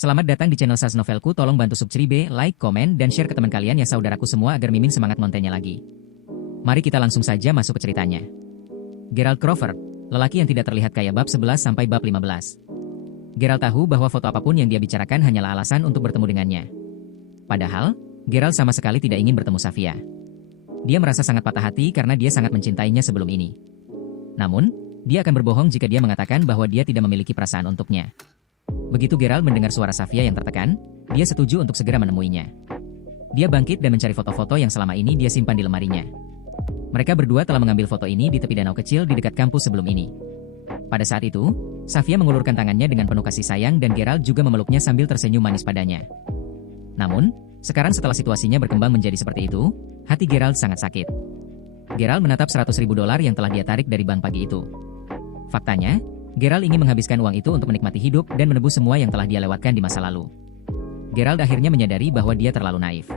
Selamat datang di channel Sas Novelku. Tolong bantu subscribe, like, komen, dan share ke teman kalian ya saudaraku semua agar Mimin semangat ngontennya lagi. Mari kita langsung saja masuk ke ceritanya. Gerald Crawford, lelaki yang tidak terlihat kaya bab 11 sampai bab 15. Gerald tahu bahwa foto apapun yang dia bicarakan hanyalah alasan untuk bertemu dengannya. Padahal, Gerald sama sekali tidak ingin bertemu Safia. Dia merasa sangat patah hati karena dia sangat mencintainya sebelum ini. Namun, dia akan berbohong jika dia mengatakan bahwa dia tidak memiliki perasaan untuknya. Begitu Gerald mendengar suara Safia yang tertekan, dia setuju untuk segera menemuinya. Dia bangkit dan mencari foto-foto yang selama ini dia simpan di lemarinya. Mereka berdua telah mengambil foto ini di tepi danau kecil di dekat kampus sebelum ini. Pada saat itu, Safia mengulurkan tangannya dengan penuh kasih sayang dan Gerald juga memeluknya sambil tersenyum manis padanya. Namun, sekarang setelah situasinya berkembang menjadi seperti itu, hati Gerald sangat sakit. Gerald menatap $100.000 yang telah dia tarik dari bank pagi itu. Faktanya, Gerald ingin menghabiskan uang itu untuk menikmati hidup dan menebus semua yang telah dia lewatkan di masa lalu. Gerald akhirnya menyadari bahwa dia terlalu naif.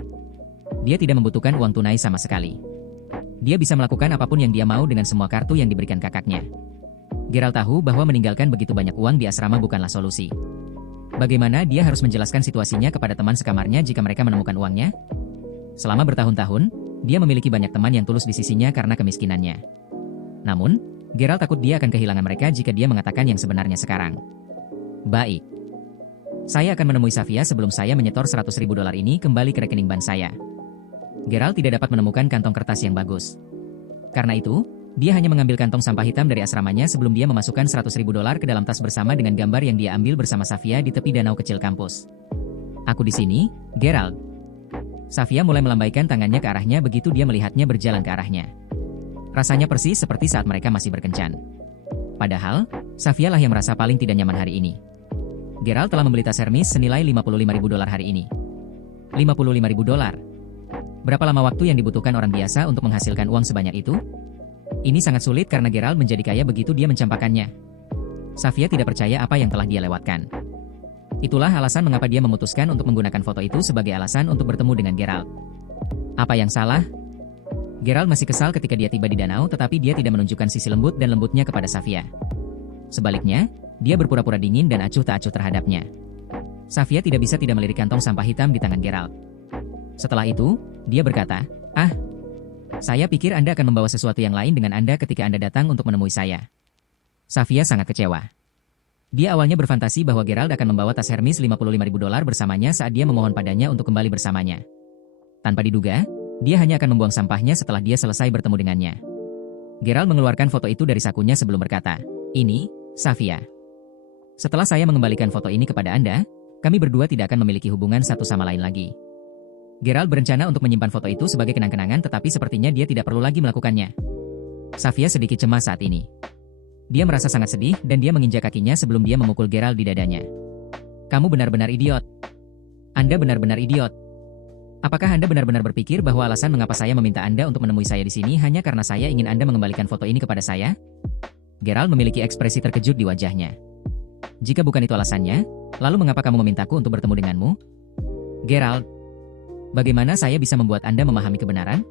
Dia tidak membutuhkan uang tunai sama sekali. Dia bisa melakukan apapun yang dia mau dengan semua kartu yang diberikan kakaknya. Gerald tahu bahwa meninggalkan begitu banyak uang di asrama bukanlah solusi. Bagaimana dia harus menjelaskan situasinya kepada teman sekamarnya jika mereka menemukan uangnya? Selama bertahun-tahun, dia memiliki banyak teman yang tulus di sisinya karena kemiskinannya. Namun, Gerald takut dia akan kehilangan mereka jika dia mengatakan yang sebenarnya sekarang. Baik. Saya akan menemui Safia sebelum saya menyetor $100.000 ini kembali ke rekening bank saya. Gerald tidak dapat menemukan kantong kertas yang bagus. Karena itu, dia hanya mengambil kantong sampah hitam dari asramanya sebelum dia memasukkan $100.000 ke dalam tas bersama dengan gambar yang dia ambil bersama Safia di tepi danau kecil kampus. Aku di sini, Gerald. Safia mulai melambaikan tangannya ke arahnya begitu dia melihatnya berjalan ke arahnya. Rasanya persis seperti saat mereka masih berkencan. Padahal, Safia lah yang merasa paling tidak nyaman hari ini. Gerald telah membeli tas Hermes senilai $55.000 hari ini. $55.000. Berapa lama waktu yang dibutuhkan orang biasa untuk menghasilkan uang sebanyak itu? Ini sangat sulit karena Gerald menjadi kaya begitu dia mencampakkannya. Safia tidak percaya apa yang telah dia lewatkan. Itulah alasan mengapa dia memutuskan untuk menggunakan foto itu sebagai alasan untuk bertemu dengan Gerald. Apa yang salah? Gerald masih kesal ketika dia tiba di danau tetapi dia tidak menunjukkan sisi lembut dan lembutnya kepada Safia. Sebaliknya, dia berpura-pura dingin dan acuh tak acuh terhadapnya. Safia tidak bisa tidak melirik kantong sampah hitam di tangan Gerald. Setelah itu, dia berkata, saya pikir Anda akan membawa sesuatu yang lain dengan Anda ketika Anda datang untuk menemui saya. Safia sangat kecewa. Dia awalnya berfantasi bahwa Gerald akan membawa tas Hermes $55.000 bersamanya saat dia memohon padanya untuk kembali bersamanya. Tanpa diduga, dia hanya akan membuang sampahnya setelah dia selesai bertemu dengannya. Gerald mengeluarkan foto itu dari sakunya sebelum berkata, "Ini, Safia. Setelah saya mengembalikan foto ini kepada Anda, kami berdua tidak akan memiliki hubungan satu sama lain lagi." Gerald berencana untuk menyimpan foto itu sebagai kenang-kenangan tetapi sepertinya dia tidak perlu lagi melakukannya. Safia sedikit cemas saat ini. Dia merasa sangat sedih dan dia menginjak kakinya sebelum dia memukul Gerald di dadanya. "Kamu benar-benar idiot. Anda benar-benar idiot. Apakah Anda benar-benar berpikir bahwa alasan mengapa saya meminta Anda untuk menemui saya di sini hanya karena saya ingin Anda mengembalikan foto ini kepada saya?" Gerald memiliki ekspresi terkejut di wajahnya. "Jika bukan itu alasannya, lalu mengapa kamu memintaku untuk bertemu denganmu?" "Gerald, bagaimana saya bisa membuat Anda memahami kebenaran?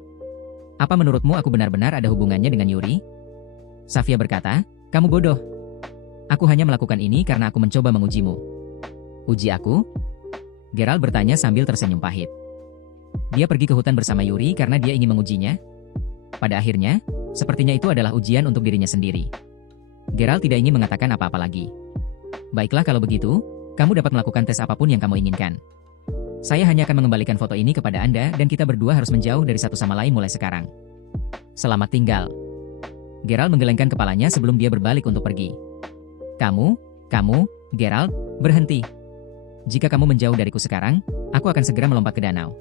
Apa menurutmu aku benar-benar ada hubungannya dengan Yuri?" Safia berkata, "Kamu bodoh. Aku hanya melakukan ini karena aku mencoba mengujimu." "Uji aku?" Gerald bertanya sambil tersenyum pahit. Dia pergi ke hutan bersama Yuri karena dia ingin mengujinya. Pada akhirnya, sepertinya itu adalah ujian untuk dirinya sendiri. Gerald tidak ingin mengatakan apa-apa lagi. "Baiklah kalau begitu, kamu dapat melakukan tes apapun yang kamu inginkan. Saya hanya akan mengembalikan foto ini kepada Anda dan kita berdua harus menjauh dari satu sama lain mulai sekarang. Selamat tinggal." Gerald menggelengkan kepalanya sebelum dia berbalik untuk pergi. Kamu, Gerald, berhenti. Jika kamu menjauh dariku sekarang, aku akan segera melompat ke danau."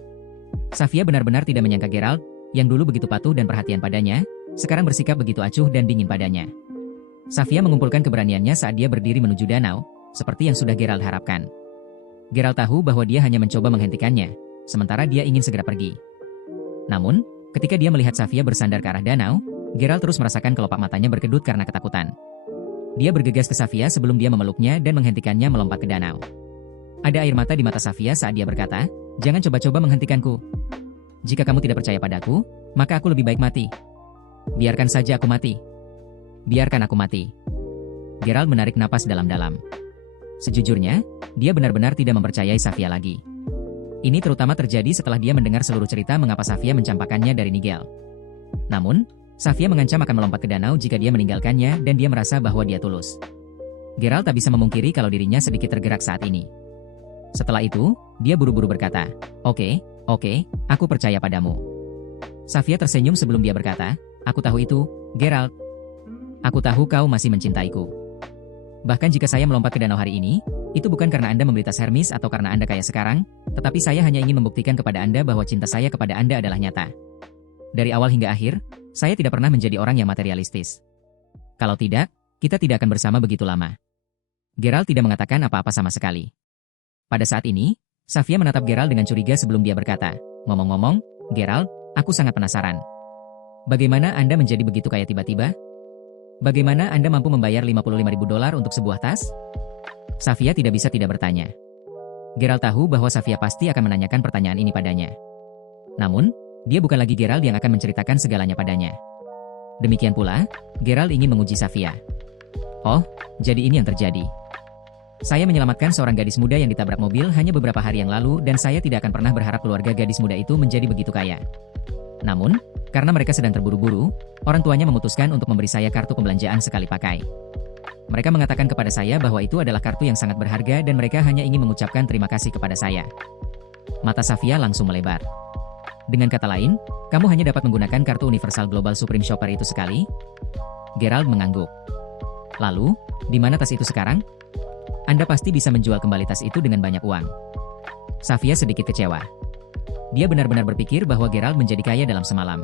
Safia benar-benar tidak menyangka Gerald, yang dulu begitu patuh dan perhatian padanya, sekarang bersikap begitu acuh dan dingin padanya. Safia mengumpulkan keberaniannya saat dia berdiri menuju danau, seperti yang sudah Gerald harapkan. Gerald tahu bahwa dia hanya mencoba menghentikannya, sementara dia ingin segera pergi. Namun, ketika dia melihat Safia bersandar ke arah danau, Gerald terus merasakan kelopak matanya berkedut karena ketakutan. Dia bergegas ke Safia sebelum dia memeluknya dan menghentikannya melompat ke danau. Ada air mata di mata Safia saat dia berkata, "Jangan coba-coba menghentikanku. Jika kamu tidak percaya padaku, maka aku lebih baik mati. Biarkan saja aku mati. Biarkan aku mati." Gerald menarik napas dalam-dalam. Sejujurnya, dia benar-benar tidak mempercayai Safia lagi. Ini terutama terjadi setelah dia mendengar seluruh cerita mengapa Safia mencampakkannya dari Nigel. Namun, Safia mengancam akan melompat ke danau jika dia meninggalkannya dan dia merasa bahwa dia tulus. Gerald tak bisa memungkiri kalau dirinya sedikit tergerak saat ini. Setelah itu, dia buru-buru berkata, Oke, aku percaya padamu. Safia tersenyum sebelum dia berkata, aku tahu itu, Gerald. Aku tahu kau masih mencintaiku. Bahkan jika saya melompat ke danau hari ini, itu bukan karena Anda membeli tas Hermes atau karena Anda kaya sekarang, tetapi saya hanya ingin membuktikan kepada Anda bahwa cinta saya kepada Anda adalah nyata. Dari awal hingga akhir, saya tidak pernah menjadi orang yang materialistis. Kalau tidak, kita tidak akan bersama begitu lama. Gerald tidak mengatakan apa-apa sama sekali. Pada saat ini, Safia menatap Gerald dengan curiga sebelum dia berkata, ngomong-ngomong, Gerald, aku sangat penasaran. Bagaimana Anda menjadi begitu kaya tiba-tiba? Bagaimana Anda mampu membayar $55.000 untuk sebuah tas? Safia tidak bisa tidak bertanya. Gerald tahu bahwa Safia pasti akan menanyakan pertanyaan ini padanya. Namun, dia bukan lagi Gerald yang akan menceritakan segalanya padanya. Demikian pula, Gerald ingin menguji Safia. Oh, jadi ini yang terjadi. Saya menyelamatkan seorang gadis muda yang ditabrak mobil hanya beberapa hari yang lalu dan saya tidak akan pernah berharap keluarga gadis muda itu menjadi begitu kaya. Namun, karena mereka sedang terburu-buru, orang tuanya memutuskan untuk memberi saya kartu pembelanjaan sekali pakai. Mereka mengatakan kepada saya bahwa itu adalah kartu yang sangat berharga dan mereka hanya ingin mengucapkan terima kasih kepada saya. Mata Safia langsung melebar. Dengan kata lain, kamu hanya dapat menggunakan kartu Universal Global Supreme Shopper itu sekali? Gerald mengangguk. Lalu, di mana tas itu sekarang? Anda pasti bisa menjual kembali tas itu dengan banyak uang. Safia sedikit kecewa. Dia benar-benar berpikir bahwa Gerald menjadi kaya dalam semalam.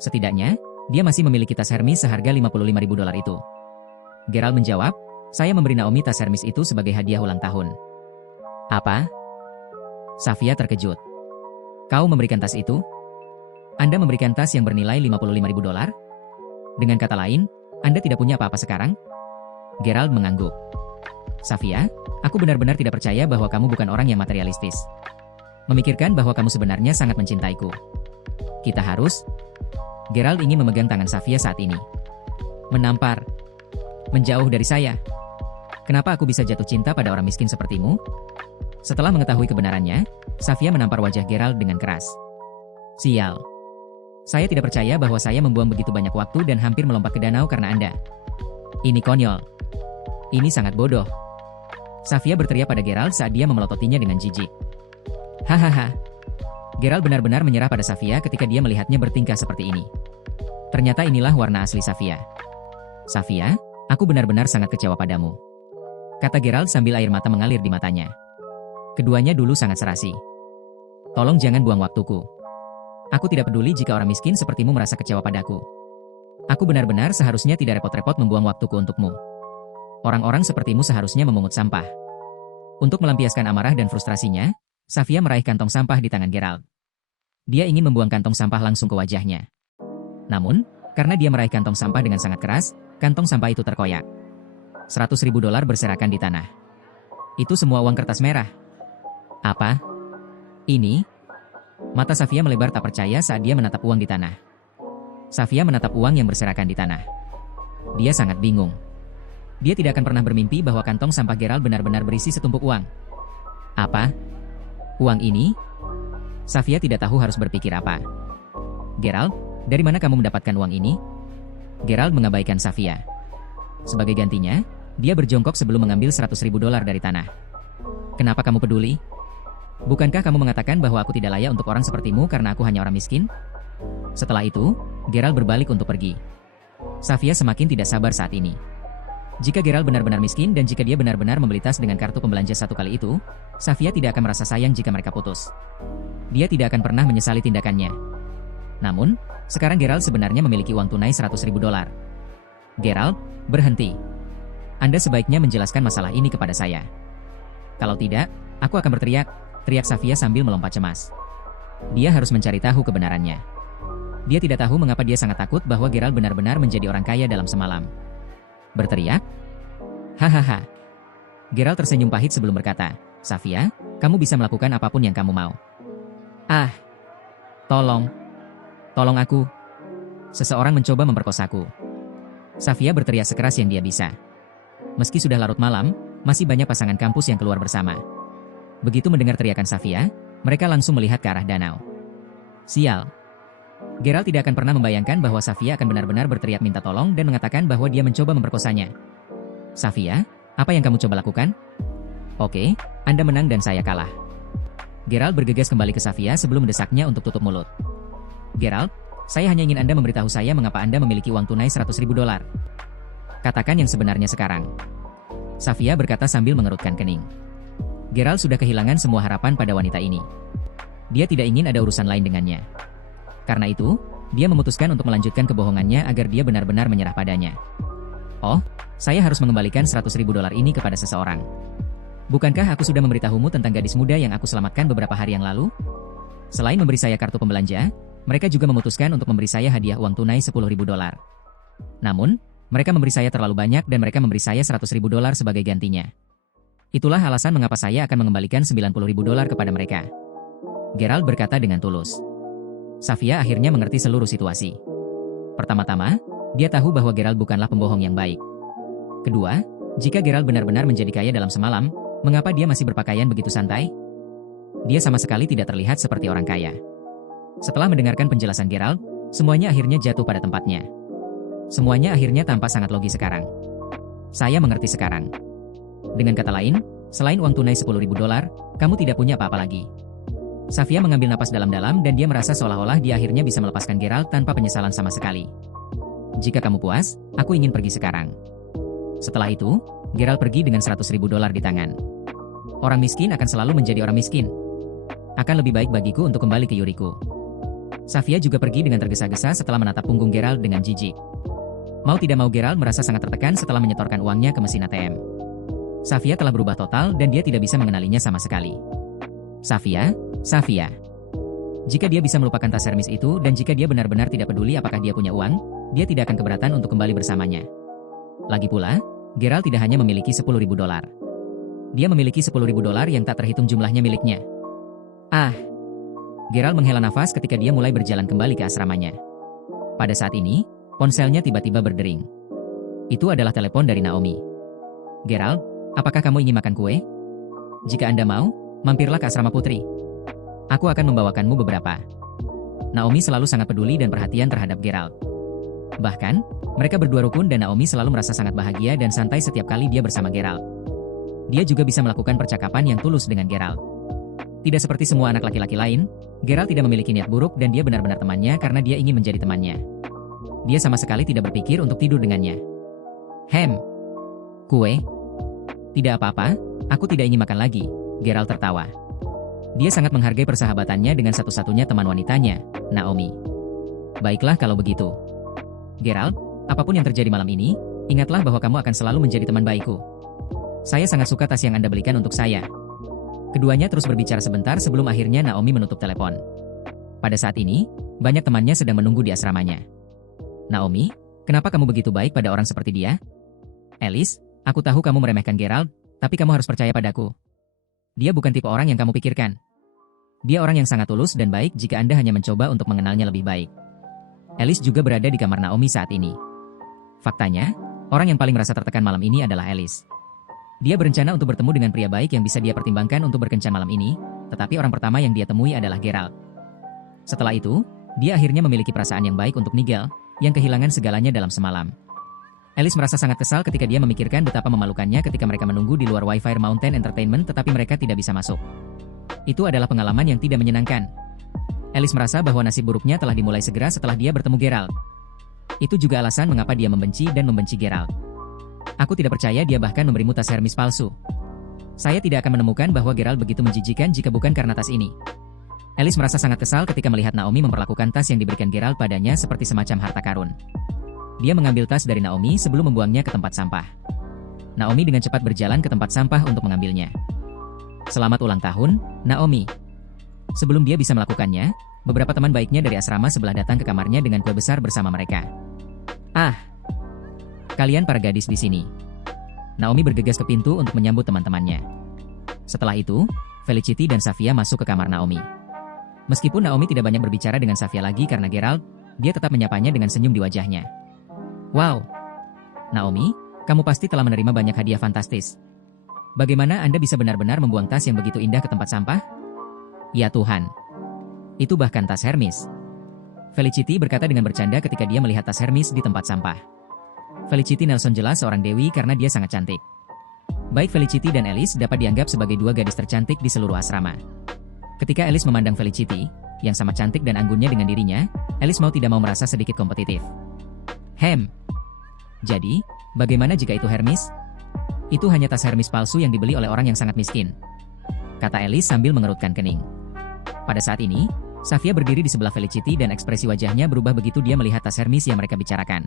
Setidaknya, dia masih memiliki tas Hermes seharga $55.000 itu. Gerald menjawab, saya memberi Naomi tas Hermes itu sebagai hadiah ulang tahun. Apa? Safia terkejut. Kau memberikan tas itu? Anda memberikan tas yang bernilai $55.000? Dengan kata lain, Anda tidak punya apa-apa sekarang? Gerald mengangguk. Safia, aku benar-benar tidak percaya bahwa kamu bukan orang yang materialistis. Memikirkan bahwa kamu sebenarnya sangat mencintaiku. Kita harus... Gerald ingin memegang tangan Safia saat ini. Menampar. Menjauh dari saya. Kenapa aku bisa jatuh cinta pada orang miskin sepertimu? Setelah mengetahui kebenarannya, Safia menampar wajah Gerald dengan keras. Sial. Saya tidak percaya bahwa saya membuang begitu banyak waktu dan hampir melompat ke danau karena Anda. Ini konyol. Ini sangat bodoh. Safia berteriak pada Gerald saat dia memelototinya dengan jijik. Hahaha. Gerald benar-benar menyerah pada Safia ketika dia melihatnya bertingkah seperti ini. Ternyata inilah warna asli Safia. Safia, aku benar-benar sangat kecewa padamu. Kata Gerald sambil air mata mengalir di matanya. Keduanya dulu sangat serasi. Tolong jangan buang waktuku. Aku tidak peduli jika orang miskin sepertimu merasa kecewa padaku. Aku benar-benar seharusnya tidak repot-repot membuang waktuku untukmu. Orang-orang sepertimu seharusnya memungut sampah. Untuk melampiaskan amarah dan frustrasinya, Safia meraih kantong sampah di tangan Gerald. Dia ingin membuang kantong sampah langsung ke wajahnya. Namun, karena dia meraih kantong sampah dengan sangat keras, kantong sampah itu terkoyak. $100.000 berserakan di tanah. Itu semua uang kertas merah. Apa? Ini? Mata Safia melebar tak percaya saat dia menatap uang di tanah. Safia menatap uang yang berserakan di tanah. Dia sangat bingung. Dia tidak akan pernah bermimpi bahwa kantong sampah Gerald benar-benar berisi setumpuk uang. Apa? Uang ini? Safia tidak tahu harus berpikir apa. Gerald, dari mana kamu mendapatkan uang ini? Gerald mengabaikan Safia. Sebagai gantinya, dia berjongkok sebelum mengambil $100.000 dari tanah. Kenapa kamu peduli? Bukankah kamu mengatakan bahwa aku tidak layak untuk orang sepertimu karena aku hanya orang miskin? Setelah itu, Gerald berbalik untuk pergi. Safia semakin tidak sabar saat ini. Jika Gerald benar-benar miskin dan jika dia benar-benar membeli tas dengan kartu pembelanja satu kali itu, Safia tidak akan merasa sayang jika mereka putus. Dia tidak akan pernah menyesali tindakannya. Namun, sekarang Gerald sebenarnya memiliki uang tunai $100.000. Gerald, berhenti. Anda sebaiknya menjelaskan masalah ini kepada saya. Kalau tidak, aku akan berteriak, teriak Safia sambil melompat cemas. Dia harus mencari tahu kebenarannya. Dia tidak tahu mengapa dia sangat takut bahwa Gerald benar-benar menjadi orang kaya dalam semalam. Berteriak? Hahaha. Gerald tersenyum pahit sebelum berkata, Safia, kamu bisa melakukan apapun yang kamu mau. Ah. Tolong. Tolong aku. Seseorang mencoba memperkosaku. Safia berteriak sekeras yang dia bisa. Meski sudah larut malam, masih banyak pasangan kampus yang keluar bersama. Begitu mendengar teriakan Safia, mereka langsung melihat ke arah danau. Sial. Gerald tidak akan pernah membayangkan bahwa Safia akan benar-benar berteriak minta tolong dan mengatakan bahwa dia mencoba memperkosanya. Safia, apa yang kamu coba lakukan? Oke, Anda menang dan saya kalah. Gerald bergegas kembali ke Safia sebelum mendesaknya untuk tutup mulut. Gerald, saya hanya ingin Anda memberitahu saya mengapa Anda memiliki uang tunai $100.000. Katakan yang sebenarnya sekarang. Safia berkata sambil mengerutkan kening. Gerald sudah kehilangan semua harapan pada wanita ini. Dia tidak ingin ada urusan lain dengannya. Karena itu, dia memutuskan untuk melanjutkan kebohongannya agar dia benar-benar menyerah padanya. Oh, saya harus mengembalikan $100.000 ini kepada seseorang. Bukankah aku sudah memberitahumu tentang gadis muda yang aku selamatkan beberapa hari yang lalu? Selain memberi saya kartu pembelanja, mereka juga memutuskan untuk memberi saya hadiah uang tunai $10.000. Namun, mereka memberi saya terlalu banyak dan mereka memberi saya $100.000 sebagai gantinya. Itulah alasan mengapa saya akan mengembalikan $90.000 kepada mereka. Gerald berkata dengan tulus. Safia akhirnya mengerti seluruh situasi. Pertama-tama, dia tahu bahwa Gerald bukanlah pembohong yang baik. Kedua, jika Gerald benar-benar menjadi kaya dalam semalam, mengapa dia masih berpakaian begitu santai? Dia sama sekali tidak terlihat seperti orang kaya. Setelah mendengarkan penjelasan Gerald, semuanya akhirnya jatuh pada tempatnya. Semuanya akhirnya tampak sangat logis sekarang. Saya mengerti sekarang. Dengan kata lain, selain uang tunai $10.000, kamu tidak punya apa-apa lagi. Safia mengambil napas dalam-dalam dan dia merasa seolah-olah dia akhirnya bisa melepaskan Gerald tanpa penyesalan sama sekali. Jika kamu puas, aku ingin pergi sekarang. Setelah itu, Gerald pergi dengan $100.000 di tangan. Orang miskin akan selalu menjadi orang miskin. Akan lebih baik bagiku untuk kembali ke Yuriko. Safia juga pergi dengan tergesa-gesa setelah menatap punggung Gerald dengan jijik. Mau tidak mau Gerald merasa sangat tertekan setelah menyetorkan uangnya ke mesin ATM. Safia telah berubah total dan dia tidak bisa mengenalinya sama sekali. Safia. Jika dia bisa melupakan tas Hermes itu dan jika dia benar-benar tidak peduli apakah dia punya uang, dia tidak akan keberatan untuk kembali bersamanya. Lagi pula, Gerald tidak hanya memiliki $10.000. Dia memiliki $10.000 yang tak terhitung jumlahnya miliknya. Gerald menghela nafas ketika dia mulai berjalan kembali ke asramanya. Pada saat ini, ponselnya tiba-tiba berdering. Itu adalah telepon dari Naomi. Gerald, apakah kamu ingin makan kue? Jika Anda mau, mampirlah ke asrama putri. Aku akan membawakanmu beberapa. Naomi selalu sangat peduli dan perhatian terhadap Gerald. Bahkan, mereka berdua rukun dan Naomi selalu merasa sangat bahagia dan santai setiap kali dia bersama Gerald. Dia juga bisa melakukan percakapan yang tulus dengan Gerald. Tidak seperti semua anak laki-laki lain, Gerald tidak memiliki niat buruk dan dia benar-benar temannya karena dia ingin menjadi temannya. Dia sama sekali tidak berpikir untuk tidur dengannya. Kue? Tidak apa-apa, aku tidak ingin makan lagi, Gerald tertawa. Dia sangat menghargai persahabatannya dengan satu-satunya teman wanitanya, Naomi. Baiklah kalau begitu. Gerald, apapun yang terjadi malam ini, ingatlah bahwa kamu akan selalu menjadi teman baikku. Saya sangat suka tas yang Anda belikan untuk saya. Keduanya terus berbicara sebentar sebelum akhirnya Naomi menutup telepon. Pada saat ini, banyak temannya sedang menunggu di asramanya. Naomi, kenapa kamu begitu baik pada orang seperti dia? Alice, aku tahu kamu meremehkan Gerald, tapi kamu harus percaya padaku. Dia bukan tipe orang yang kamu pikirkan. Dia orang yang sangat tulus dan baik jika Anda hanya mencoba untuk mengenalnya lebih baik. Alice juga berada di kamar Naomi saat ini. Faktanya, orang yang paling merasa tertekan malam ini adalah Alice. Dia berencana untuk bertemu dengan pria baik yang bisa dia pertimbangkan untuk berkencan malam ini, tetapi orang pertama yang dia temui adalah Gerald. Setelah itu, dia akhirnya memiliki perasaan yang baik untuk Nigel, yang kehilangan segalanya dalam semalam. Alice merasa sangat kesal ketika dia memikirkan betapa memalukannya ketika mereka menunggu di luar Wi-Fi Mountain Entertainment tetapi mereka tidak bisa masuk. Itu adalah pengalaman yang tidak menyenangkan. Alice merasa bahwa nasib buruknya telah dimulai segera setelah dia bertemu Gerald. Itu juga alasan mengapa dia membenci Gerald. Aku tidak percaya dia bahkan memberimu tas Hermes palsu. Saya tidak akan menemukan bahwa Gerald begitu menjijikan jika bukan karena tas ini. Alice merasa sangat kesal ketika melihat Naomi memperlakukan tas yang diberikan Gerald padanya seperti semacam harta karun. Dia mengambil tas dari Naomi sebelum membuangnya ke tempat sampah. Naomi dengan cepat berjalan ke tempat sampah untuk mengambilnya. Selamat ulang tahun, Naomi. Sebelum dia bisa melakukannya, beberapa teman baiknya dari asrama sebelah datang ke kamarnya dengan kue besar bersama mereka. Kalian para gadis di sini. Naomi bergegas ke pintu untuk menyambut teman-temannya. Setelah itu, Felicity dan Safia masuk ke kamar Naomi. Meskipun Naomi tidak banyak berbicara dengan Safia lagi karena Gerald, dia tetap menyapanya dengan senyum di wajahnya. Wow! Naomi, kamu pasti telah menerima banyak hadiah fantastis. Bagaimana Anda bisa benar-benar membuang tas yang begitu indah ke tempat sampah? Ya Tuhan. Itu bahkan tas Hermes. Felicity berkata dengan bercanda ketika dia melihat tas Hermes di tempat sampah. Felicity Nelson jelas seorang dewi karena dia sangat cantik. Baik Felicity dan Alice dapat dianggap sebagai dua gadis tercantik di seluruh asrama. Ketika Alice memandang Felicity, yang sama cantik dan anggunnya dengan dirinya, Alice mau tidak mau merasa sedikit kompetitif. Jadi, bagaimana jika itu Hermes? Itu hanya tas Hermes palsu yang dibeli oleh orang yang sangat miskin, kata Alice sambil mengerutkan kening. Pada saat ini, Safia berdiri di sebelah Felicity dan ekspresi wajahnya berubah begitu dia melihat tas Hermes yang mereka bicarakan.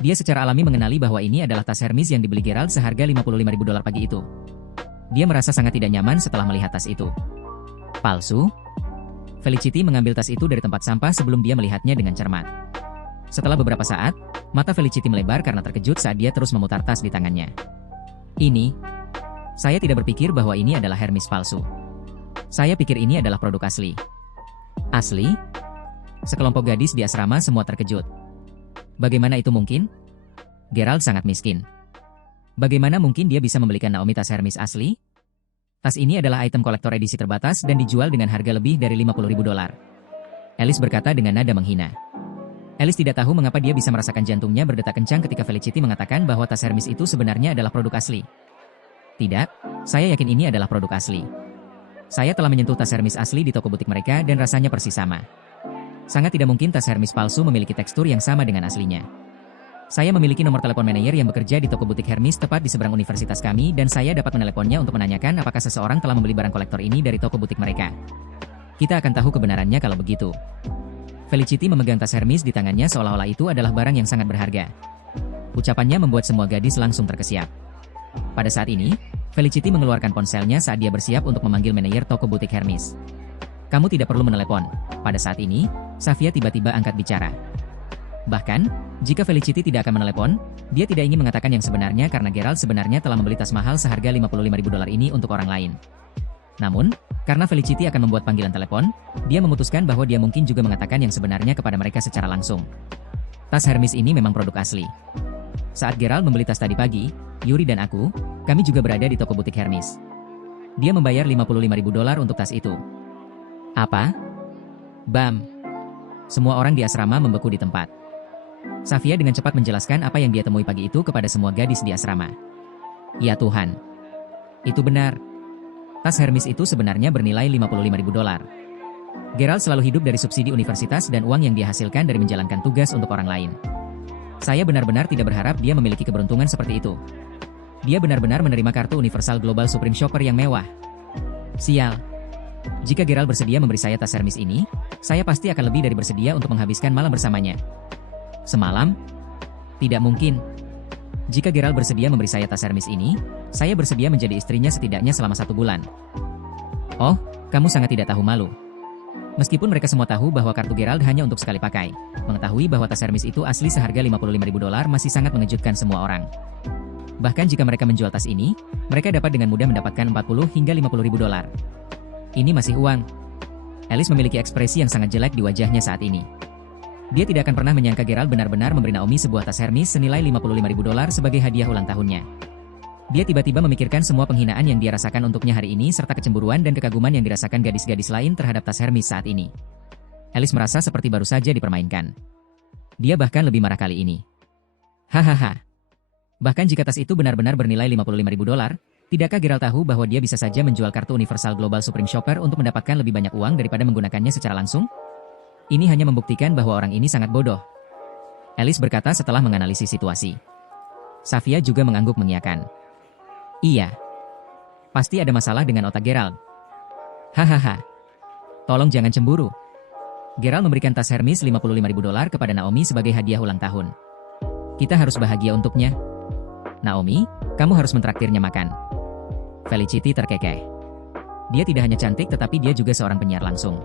Dia secara alami mengenali bahwa ini adalah tas Hermes yang dibeli Gerald seharga $55.000 pagi itu. Dia merasa sangat tidak nyaman setelah melihat tas itu. Palsu? Felicity mengambil tas itu dari tempat sampah sebelum dia melihatnya dengan cermat. Setelah beberapa saat, mata Felicity melebar karena terkejut saat dia terus memutar tas di tangannya. Saya tidak berpikir bahwa ini adalah Hermes palsu. Saya pikir ini adalah produk asli. Asli? Sekelompok gadis di asrama semua terkejut. Bagaimana itu mungkin? Gerald sangat miskin. Bagaimana mungkin dia bisa membelikan Naomi tas Hermes asli? Tas ini adalah item kolektor edisi terbatas dan dijual dengan harga lebih dari $50.000. Alice berkata dengan nada menghina. Alice tidak tahu mengapa dia bisa merasakan jantungnya berdetak kencang ketika Felicity mengatakan bahwa tas Hermes itu sebenarnya adalah produk asli. Tidak, saya yakin ini adalah produk asli. Saya telah menyentuh tas Hermes asli di toko butik mereka dan rasanya persis sama. Sangat tidak mungkin tas Hermes palsu memiliki tekstur yang sama dengan aslinya. Saya memiliki nomor telepon manajer yang bekerja di toko butik Hermes tepat di seberang universitas kami dan saya dapat meneleponnya untuk menanyakan apakah seseorang telah membeli barang kolektor ini dari toko butik mereka. Kita akan tahu kebenarannya kalau begitu. Felicity memegang tas Hermes di tangannya seolah-olah itu adalah barang yang sangat berharga. Ucapannya membuat semua gadis langsung terkesiap. Pada saat ini, Felicity mengeluarkan ponselnya saat dia bersiap untuk memanggil manajer toko butik Hermes. Kamu tidak perlu menelepon. Pada saat ini, Safia tiba-tiba angkat bicara. Bahkan, jika Felicity tidak akan menelepon, dia tidak ingin mengatakan yang sebenarnya karena Gerald sebenarnya telah membeli tas mahal seharga $55.000 ini untuk orang lain. Namun, karena Felicity akan membuat panggilan telepon, dia memutuskan bahwa dia mungkin juga mengatakan yang sebenarnya kepada mereka secara langsung. Tas Hermes ini memang produk asli. Saat Gerald membeli tas tadi pagi, Yuri dan aku, kami juga berada di toko butik Hermes. Dia membayar $55.000 untuk tas itu. Apa? Bam! Semua orang di asrama membeku di tempat. Safia dengan cepat menjelaskan apa yang dia temui pagi itu kepada semua gadis di asrama. Ya Tuhan. Itu benar. Tas Hermes itu sebenarnya bernilai $55.000. Gerald selalu hidup dari subsidi universitas dan uang yang dihasilkan dari menjalankan tugas untuk orang lain. Saya benar-benar tidak berharap dia memiliki keberuntungan seperti itu. Dia benar-benar menerima kartu Universal Global Supreme Shopper yang mewah. Sial. Jika Gerald bersedia memberi saya tas Hermes ini, saya pasti akan lebih dari bersedia untuk menghabiskan malam bersamanya. Semalam? Tidak mungkin. Jika Gerald bersedia memberi saya tas Hermes ini, saya bersedia menjadi istrinya setidaknya selama 1 bulan. Oh, kamu sangat tidak tahu malu. Meskipun mereka semua tahu bahwa kartu Gerald hanya untuk sekali pakai, mengetahui bahwa tas Hermes itu asli seharga $55.000 masih sangat mengejutkan semua orang. Bahkan jika mereka menjual tas ini, mereka dapat dengan mudah mendapatkan $40 hingga $50.000. Ini masih uang. Alice memiliki ekspresi yang sangat jelek di wajahnya saat ini. Dia tidak akan pernah menyangka Gerald benar-benar memberi Naomi sebuah tas Hermes senilai $55.000 sebagai hadiah ulang tahunnya. Dia tiba-tiba memikirkan semua penghinaan yang dia rasakan untuknya hari ini serta kecemburuan dan kekaguman yang dirasakan gadis-gadis lain terhadap tas Hermes saat ini. Alice merasa seperti baru saja dipermainkan. Dia bahkan lebih marah kali ini. Hahaha. Bahkan jika tas itu benar-benar bernilai $55.000, tidakkah Gerald tahu bahwa dia bisa saja menjual kartu Universal Global Supreme Shopper untuk mendapatkan lebih banyak uang daripada menggunakannya secara langsung? Ini hanya membuktikan bahwa orang ini sangat bodoh. Alice berkata setelah menganalisis situasi. Safia juga mengangguk mengiyakan. Iya. Pasti ada masalah dengan otak Gerald. Hahaha. Tolong jangan cemburu. Gerald memberikan tas Hermes $55.000 kepada Naomi sebagai hadiah ulang tahun. Kita harus bahagia untuknya. Naomi, kamu harus mentraktirnya makan. Felicity terkekeh. Dia tidak hanya cantik tetapi dia juga seorang penyiar langsung.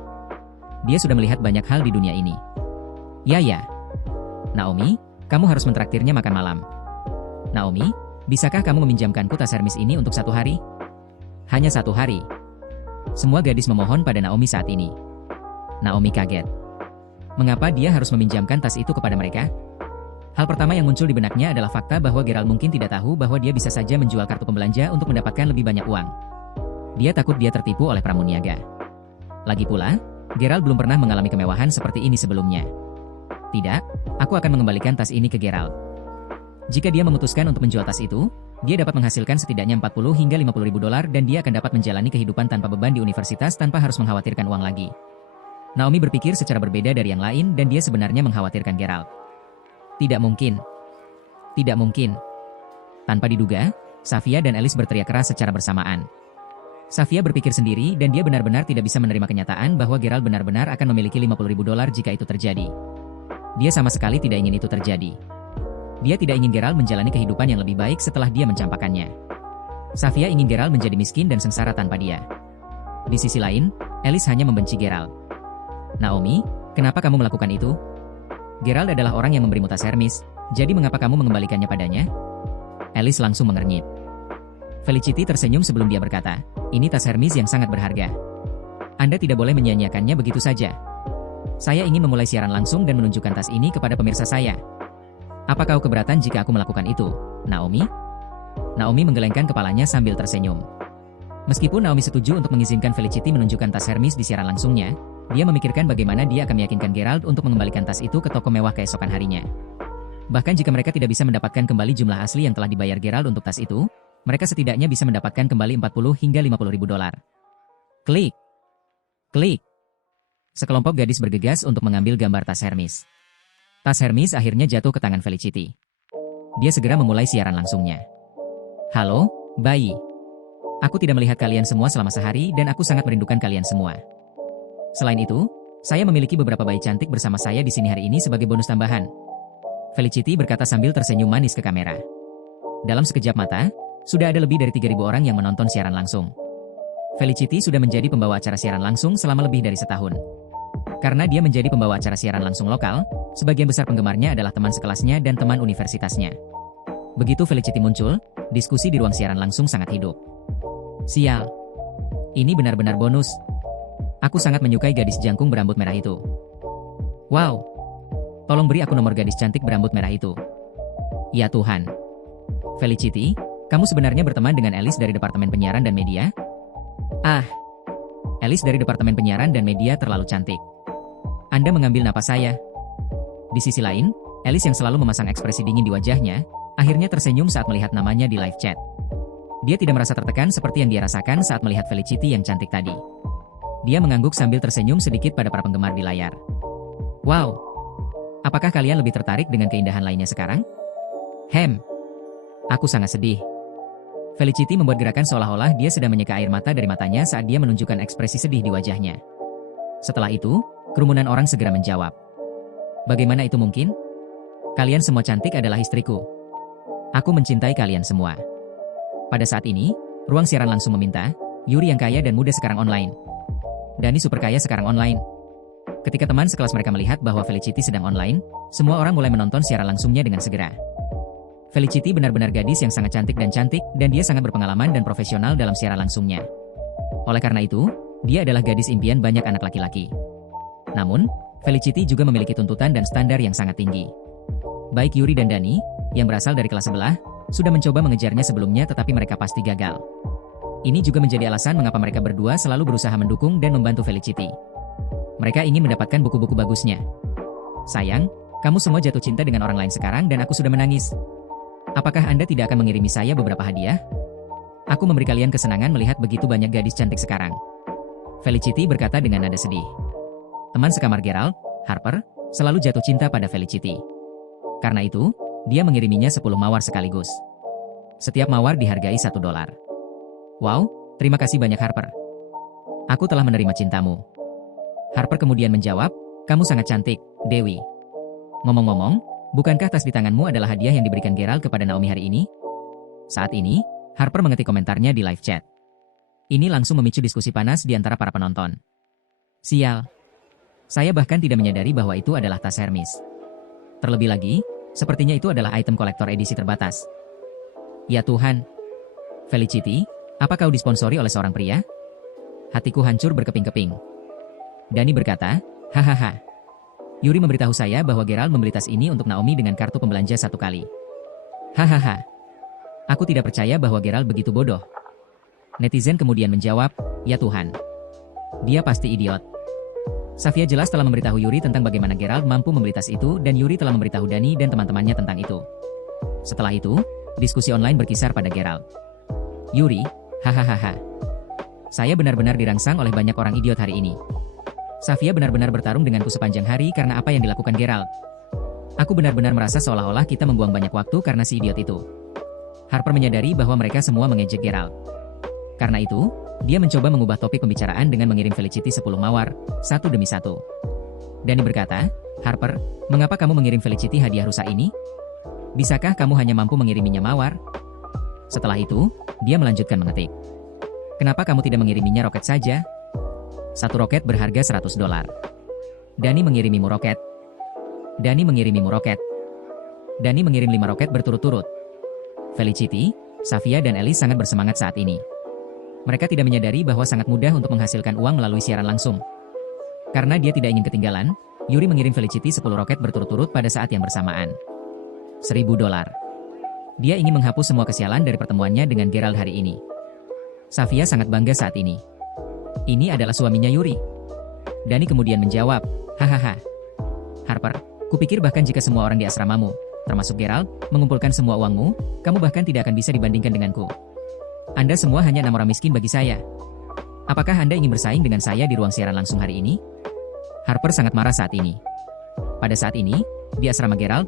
Dia sudah melihat banyak hal di dunia ini. Ya. Naomi, kamu harus mentraktirnya makan malam. Naomi, bisakah kamu meminjamkanku tas Hermes ini untuk 1 hari? Hanya 1 hari. Semua gadis memohon pada Naomi saat ini. Naomi kaget. Mengapa dia harus meminjamkan tas itu kepada mereka? Hal pertama yang muncul di benaknya adalah fakta bahwa Geralt mungkin tidak tahu bahwa dia bisa saja menjual kartu pembelanja untuk mendapatkan lebih banyak uang. Dia takut dia tertipu oleh pramuniaga. Lagi pula, Geralt belum pernah mengalami kemewahan seperti ini sebelumnya. Tidak, aku akan mengembalikan tas ini ke Geralt. Jika dia memutuskan untuk menjual tas itu, dia dapat menghasilkan setidaknya 40 hingga 50 ribu dolar dan dia akan dapat menjalani kehidupan tanpa beban di universitas tanpa harus mengkhawatirkan uang lagi. Naomi berpikir secara berbeda dari yang lain dan dia sebenarnya mengkhawatirkan Geralt. Tidak mungkin. Tidak mungkin. Tanpa diduga, Safia dan Alice berteriak keras secara bersamaan. Safia berpikir sendiri dan dia benar-benar tidak bisa menerima kenyataan bahwa Geralt benar-benar akan memiliki 50 ribu dolar jika itu terjadi. Dia sama sekali tidak ingin itu terjadi. Dia tidak ingin Geralt menjalani kehidupan yang lebih baik setelah dia mencampakkannya. Safia ingin Geralt menjadi miskin dan sengsara tanpa dia. Di sisi lain, Alice hanya membenci Geralt. Naomi, kenapa kamu melakukan itu? Geralt adalah orang yang memberimu tas Hermes, jadi mengapa kamu mengembalikannya padanya? Alice langsung mengernyit. Felicity tersenyum sebelum dia berkata, ini tas Hermes yang sangat berharga. Anda tidak boleh menyia-nyiakannya begitu saja. Saya ingin memulai siaran langsung dan menunjukkan tas ini kepada pemirsa saya. Apa kau keberatan jika aku melakukan itu, Naomi? Naomi menggelengkan kepalanya sambil tersenyum. Meskipun Naomi setuju untuk mengizinkan Felicity menunjukkan tas Hermes di siaran langsungnya, dia memikirkan bagaimana dia akan meyakinkan Geralt untuk mengembalikan tas itu ke toko mewah keesokan harinya. Bahkan jika mereka tidak bisa mendapatkan kembali jumlah asli yang telah dibayar Geralt untuk tas itu, mereka setidaknya bisa mendapatkan kembali 40 hingga 50 ribu dolar. Klik. Klik. Sekelompok gadis bergegas untuk mengambil gambar tas Hermes. Tas Hermes akhirnya jatuh ke tangan Felicity. Dia segera memulai siaran langsungnya. Halo, bayi. Aku tidak melihat kalian semua selama sehari dan aku sangat merindukan kalian semua. Selain itu, saya memiliki beberapa bayi cantik bersama saya di sini hari ini sebagai bonus tambahan. Felicity berkata sambil tersenyum manis ke kamera. Dalam sekejap mata, sudah ada lebih dari 3.000 orang yang menonton siaran langsung. Felicity sudah menjadi pembawa acara siaran langsung selama lebih dari setahun. Karena dia menjadi pembawa acara siaran langsung lokal, sebagian besar penggemarnya adalah teman sekelasnya dan teman universitasnya. Begitu Felicity muncul, diskusi di ruang siaran langsung sangat hidup. Sial. Ini benar-benar bonus. Aku sangat menyukai gadis jangkung berambut merah itu. Wow. Tolong beri aku nomor gadis cantik berambut merah itu. Ya Tuhan. Felicity, kamu sebenarnya berteman dengan Alice dari Departemen Penyiaran dan Media? Ah. Alice dari Departemen Penyiaran dan Media terlalu cantik. Anda mengambil napas saya. Di sisi lain, Alice yang selalu memasang ekspresi dingin di wajahnya, akhirnya tersenyum saat melihat namanya di live chat. Dia tidak merasa tertekan seperti yang dia rasakan saat melihat Felicity yang cantik tadi. Dia mengangguk sambil tersenyum sedikit pada para penggemar di layar. Wow. Apakah kalian lebih tertarik dengan keindahan lainnya sekarang? Aku sangat sedih. Felicity membuat gerakan seolah-olah dia sedang menyeka air mata dari matanya saat dia menunjukkan ekspresi sedih di wajahnya. Setelah itu, kerumunan orang segera menjawab. Bagaimana itu mungkin? Kalian semua cantik adalah istriku. Aku mencintai kalian semua. Pada saat ini, ruang siaran langsung meminta, Yuri yang kaya dan muda sekarang online. Dani super kaya sekarang online. Ketika teman sekelas mereka melihat bahwa Felicity sedang online, semua orang mulai menonton siaran langsungnya dengan segera. Felicity benar-benar gadis yang sangat cantik dan dia sangat berpengalaman dan profesional dalam siaran langsungnya. Oleh karena itu, dia adalah gadis impian banyak anak laki-laki. Namun, Felicity juga memiliki tuntutan dan standar yang sangat tinggi. Baik Yuri dan Dani, yang berasal dari kelas sebelah, sudah mencoba mengejarnya sebelumnya tetapi mereka pasti gagal. Ini juga menjadi alasan mengapa mereka berdua selalu berusaha mendukung dan membantu Felicity. Mereka ingin mendapatkan buku-buku bagusnya. Sayang, kamu semua jatuh cinta dengan orang lain sekarang dan aku sudah menangis. Apakah Anda tidak akan mengirimi saya beberapa hadiah? Aku memberi kalian kesenangan melihat begitu banyak gadis cantik sekarang. Felicity berkata dengan nada sedih. Teman sekamar Geralt, Harper, selalu jatuh cinta pada Felicity. Karena itu, dia mengiriminya 10 mawar sekaligus. Setiap mawar dihargai $1. Wow, terima kasih banyak Harper. Aku telah menerima cintamu. Harper kemudian menjawab, kamu sangat cantik, Dewi. Ngomong-ngomong, bukankah tas di tanganmu adalah hadiah yang diberikan Geralt kepada Naomi hari ini? Saat ini, Harper mengetik komentarnya di live chat. Ini langsung memicu diskusi panas di antara para penonton. Sial. Saya bahkan tidak menyadari bahwa itu adalah tas Hermes. Terlebih lagi, sepertinya itu adalah item kolektor edisi terbatas. Ya Tuhan. Felicity, apa kau disponsori oleh seorang pria? Hatiku hancur berkeping-keping. Dani berkata, hahaha. Yuri memberitahu saya bahwa Gerald membeli tas ini untuk Naomi dengan kartu pembelanja 1 kali. Hahaha. Aku tidak percaya bahwa Gerald begitu bodoh. Netizen kemudian menjawab, ya Tuhan. Dia pasti idiot. Safia jelas telah memberitahu Yuri tentang bagaimana Gerald mampu membeli tas itu dan Yuri telah memberitahu Dani dan teman-temannya tentang itu. Setelah itu, diskusi online berkisar pada Gerald. Yuri, hahaha. Saya benar-benar dirangsang oleh banyak orang idiot hari ini. Safia benar-benar bertarung denganku sepanjang hari karena apa yang dilakukan Gerald. Aku benar-benar merasa seolah-olah kita membuang banyak waktu karena si idiot itu. Harper menyadari bahwa mereka semua mengejek Gerald. Karena itu, dia mencoba mengubah topik pembicaraan dengan mengirim Felicity 10 mawar, satu demi satu. Dani berkata, Harper, mengapa kamu mengirim Felicity hadiah rusak ini? Bisakah kamu hanya mampu mengiriminya mawar? Setelah itu, dia melanjutkan mengetik. Kenapa kamu tidak mengiriminya roket saja? Satu roket berharga $100. Dani mengirimimu roket. Dani mengirimimu roket. Dani mengirim 5 roket berturut-turut. Felicity, Safia dan Alice sangat bersemangat saat ini. Mereka tidak menyadari bahwa sangat mudah untuk menghasilkan uang melalui siaran langsung. Karena dia tidak ingin ketinggalan, Yuri mengirim Felicity 10 roket berturut-turut pada saat yang bersamaan. $1.000. Dia ingin menghapus semua kesialan dari pertemuannya dengan Gerald hari ini. Safia sangat bangga saat ini. Ini adalah suaminya Yuri. Dani kemudian menjawab, hahaha. Harper, kupikir bahkan jika semua orang di asramamu, termasuk Gerald, mengumpulkan semua uangmu, kamu bahkan tidak akan bisa dibandingkan denganku. Anda semua hanya 6 orang miskin bagi saya. Apakah Anda ingin bersaing dengan saya di ruang siaran langsung hari ini? Harper sangat marah saat ini. Pada saat ini, di asrama Gerald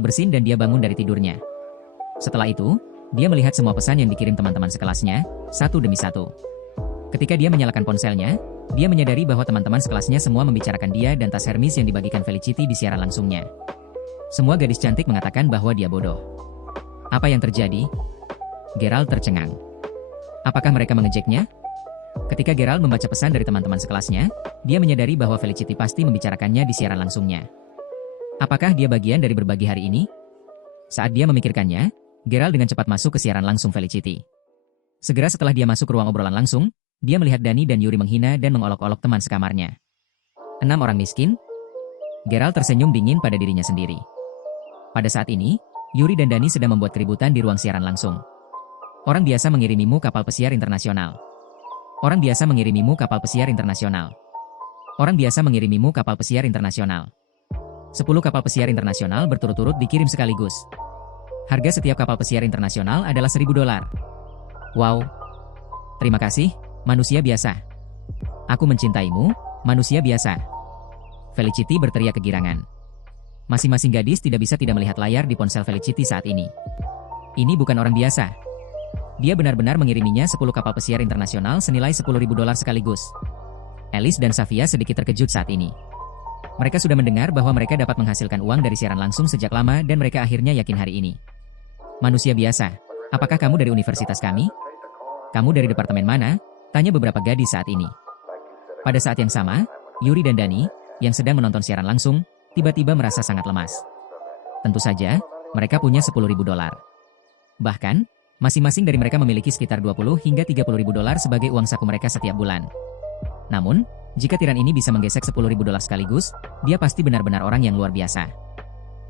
bersin dan dia bangun dari tidurnya. Setelah itu, dia melihat semua pesan yang dikirim teman-teman sekelasnya, satu demi satu. Ketika dia menyalakan ponselnya, dia menyadari bahwa teman-teman sekelasnya semua membicarakan dia dan tas Hermes yang dibagikan Felicity di siaran langsungnya. Semua gadis cantik mengatakan bahwa dia bodoh. Apa yang terjadi? Gerald tercengang. Apakah mereka mengejeknya? Ketika Gerald membaca pesan dari teman-teman sekelasnya, dia menyadari bahwa Felicity pasti membicarakannya di siaran langsungnya. Apakah dia bagian dari berbagi hari ini? Saat dia memikirkannya, Gerald dengan cepat masuk ke siaran langsung Felicity. Segera setelah dia masuk ke ruang obrolan langsung, dia melihat Dani dan Yuri menghina dan mengolok-olok teman sekamarnya. 6 orang miskin? Gerald tersenyum dingin pada dirinya sendiri. Pada saat ini, Yuri dan Dani sedang membuat keributan di ruang siaran langsung. Orang biasa mengirimimu kapal pesiar internasional. Orang biasa mengirimimu kapal pesiar internasional. Orang biasa mengirimimu kapal pesiar internasional. 10 kapal pesiar internasional berturut-turut dikirim sekaligus. Harga setiap kapal pesiar internasional adalah $1.000. Wow. Terima kasih, manusia biasa. Aku mencintaimu, manusia biasa. Felicity berteriak kegirangan. Masing-masing gadis tidak bisa tidak melihat layar di ponsel Felicity saat ini. Ini bukan orang biasa. Dia benar-benar mengiriminya 10 kapal pesiar internasional senilai $10.000 sekaligus. Alice dan Safia sedikit terkejut saat ini. Mereka sudah mendengar bahwa mereka dapat menghasilkan uang dari siaran langsung sejak lama dan mereka akhirnya yakin hari ini. Manusia biasa, apakah kamu dari universitas kami? Kamu dari departemen mana? Tanya beberapa gadis saat ini. Pada saat yang sama, Yuri dan Dani, yang sedang menonton siaran langsung, tiba-tiba merasa sangat lemas. Tentu saja, mereka punya $10.000. Bahkan, masing-masing dari mereka memiliki sekitar $20 hingga $30.000 sebagai uang saku mereka setiap bulan. Namun, jika tiran ini bisa menggesek $10.000 sekaligus, dia pasti benar-benar orang yang luar biasa.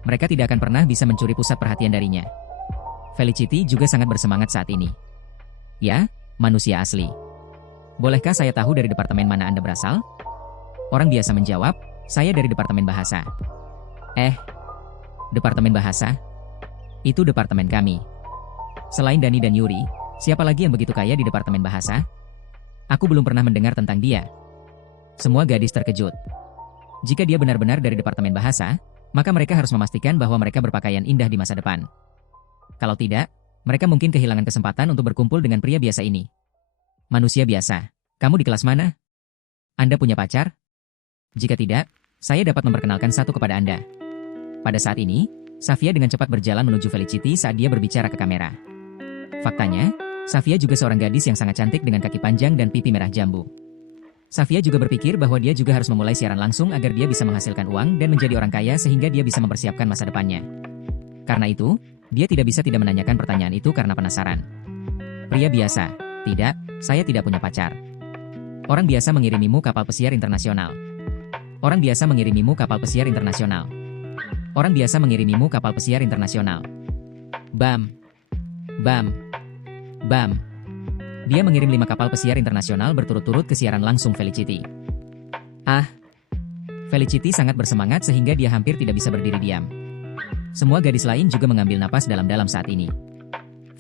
Mereka tidak akan pernah bisa mencuri pusat perhatian darinya. Felicity juga sangat bersemangat saat ini. Ya, manusia asli. Bolehkah saya tahu dari departemen mana Anda berasal? Orang biasa menjawab, saya dari departemen bahasa. Departemen bahasa? Itu departemen kami. Selain Dani dan Yuri, siapa lagi yang begitu kaya di departemen bahasa? Aku belum pernah mendengar tentang dia. Semua gadis terkejut. Jika dia benar-benar dari departemen bahasa, maka mereka harus memastikan bahwa mereka berpakaian indah di masa depan. Kalau tidak, mereka mungkin kehilangan kesempatan untuk berkumpul dengan pria biasa ini. Manusia biasa, kamu di kelas mana? Anda punya pacar? Jika tidak, saya dapat memperkenalkan satu kepada Anda. Pada saat ini, Safia dengan cepat berjalan menuju Felicity saat dia berbicara ke kamera. Faktanya, Safia juga seorang gadis yang sangat cantik dengan kaki panjang dan pipi merah jambu. Safia juga berpikir bahwa dia juga harus memulai siaran langsung agar dia bisa menghasilkan uang dan menjadi orang kaya sehingga dia bisa mempersiapkan masa depannya. Karena itu, dia tidak bisa tidak menanyakan pertanyaan itu karena penasaran. Pria biasa, tidak, saya tidak punya pacar. Orang biasa mengirimimu kapal pesiar internasional. Orang biasa mengirimimu kapal pesiar internasional. Orang biasa mengirimimu kapal pesiar internasional. Bam. Bam. Bam. Dia mengirim 5 kapal pesiar internasional berturut-turut ke siaran langsung Felicity. Ah. Felicity sangat bersemangat sehingga dia hampir tidak bisa berdiri diam. Semua gadis lain juga mengambil napas dalam-dalam saat ini.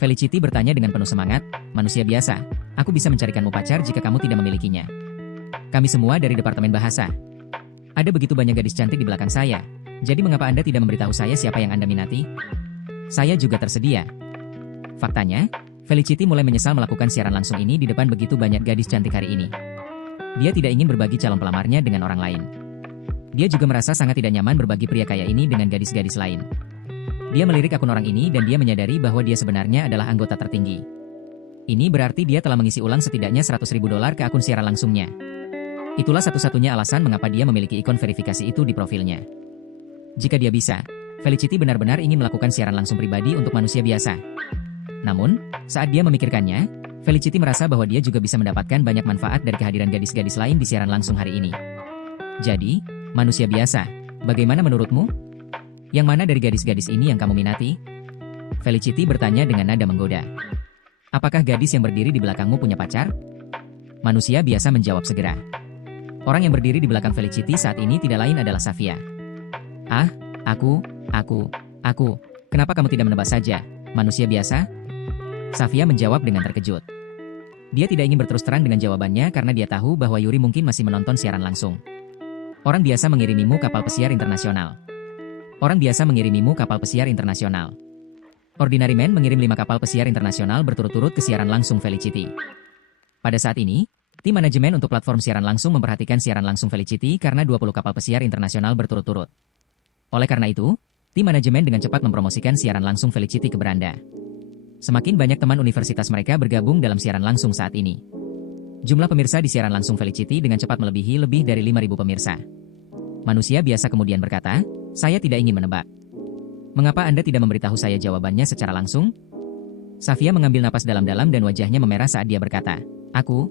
Felicity bertanya dengan penuh semangat, "Manusia biasa, aku bisa mencarikanmu pacar jika kamu tidak memilikinya. Kami semua dari Departemen Bahasa. Ada begitu banyak gadis cantik di belakang saya, jadi mengapa Anda tidak memberitahu saya siapa yang Anda minati? Saya juga tersedia." Faktanya, Felicity mulai menyesal melakukan siaran langsung ini di depan begitu banyak gadis cantik hari ini. Dia tidak ingin berbagi calon pelamarnya dengan orang lain. Dia juga merasa sangat tidak nyaman berbagi pria kaya ini dengan gadis-gadis lain. Dia melirik akun orang ini dan dia menyadari bahwa dia sebenarnya adalah anggota tertinggi. Ini berarti dia telah mengisi ulang setidaknya $100.000 ke akun siaran langsungnya. Itulah satu-satunya alasan mengapa dia memiliki ikon verifikasi itu di profilnya. Jika dia bisa, Felicity benar-benar ingin melakukan siaran langsung pribadi untuk manusia biasa. Namun, saat dia memikirkannya, Felicity merasa bahwa dia juga bisa mendapatkan banyak manfaat dari kehadiran gadis-gadis lain di siaran langsung hari ini. Jadi, manusia biasa, bagaimana menurutmu? Yang mana dari gadis-gadis ini yang kamu minati? Felicity bertanya dengan nada menggoda. Apakah gadis yang berdiri di belakangmu punya pacar? Manusia biasa menjawab segera. Orang yang berdiri di belakang Felicity saat ini tidak lain adalah Safia. Ah, aku. Kenapa kamu tidak menebak saja, manusia biasa? Safia menjawab dengan terkejut. Dia tidak ingin berterus terang dengan jawabannya karena dia tahu bahwa Yuri mungkin masih menonton siaran langsung. Orang biasa mengirimimu kapal pesiar internasional. Orang biasa mengirimimu kapal pesiar internasional. Ordinary Man mengirim 5 kapal pesiar internasional berturut-turut ke siaran langsung Felicity. Pada saat ini, tim manajemen untuk platform siaran langsung memperhatikan siaran langsung Felicity karena 20 kapal pesiar internasional berturut-turut. Oleh karena itu, tim manajemen dengan cepat mempromosikan siaran langsung Felicity ke beranda. Semakin banyak teman universitas mereka bergabung dalam siaran langsung saat ini. Jumlah pemirsa di siaran langsung Felicity dengan cepat melebihi lebih dari 5.000 pemirsa. Manusia biasa kemudian berkata, "Saya tidak ingin menebak. Mengapa Anda tidak memberitahu saya jawabannya secara langsung?" Safia mengambil napas dalam-dalam dan wajahnya memerah saat dia berkata, "Aku."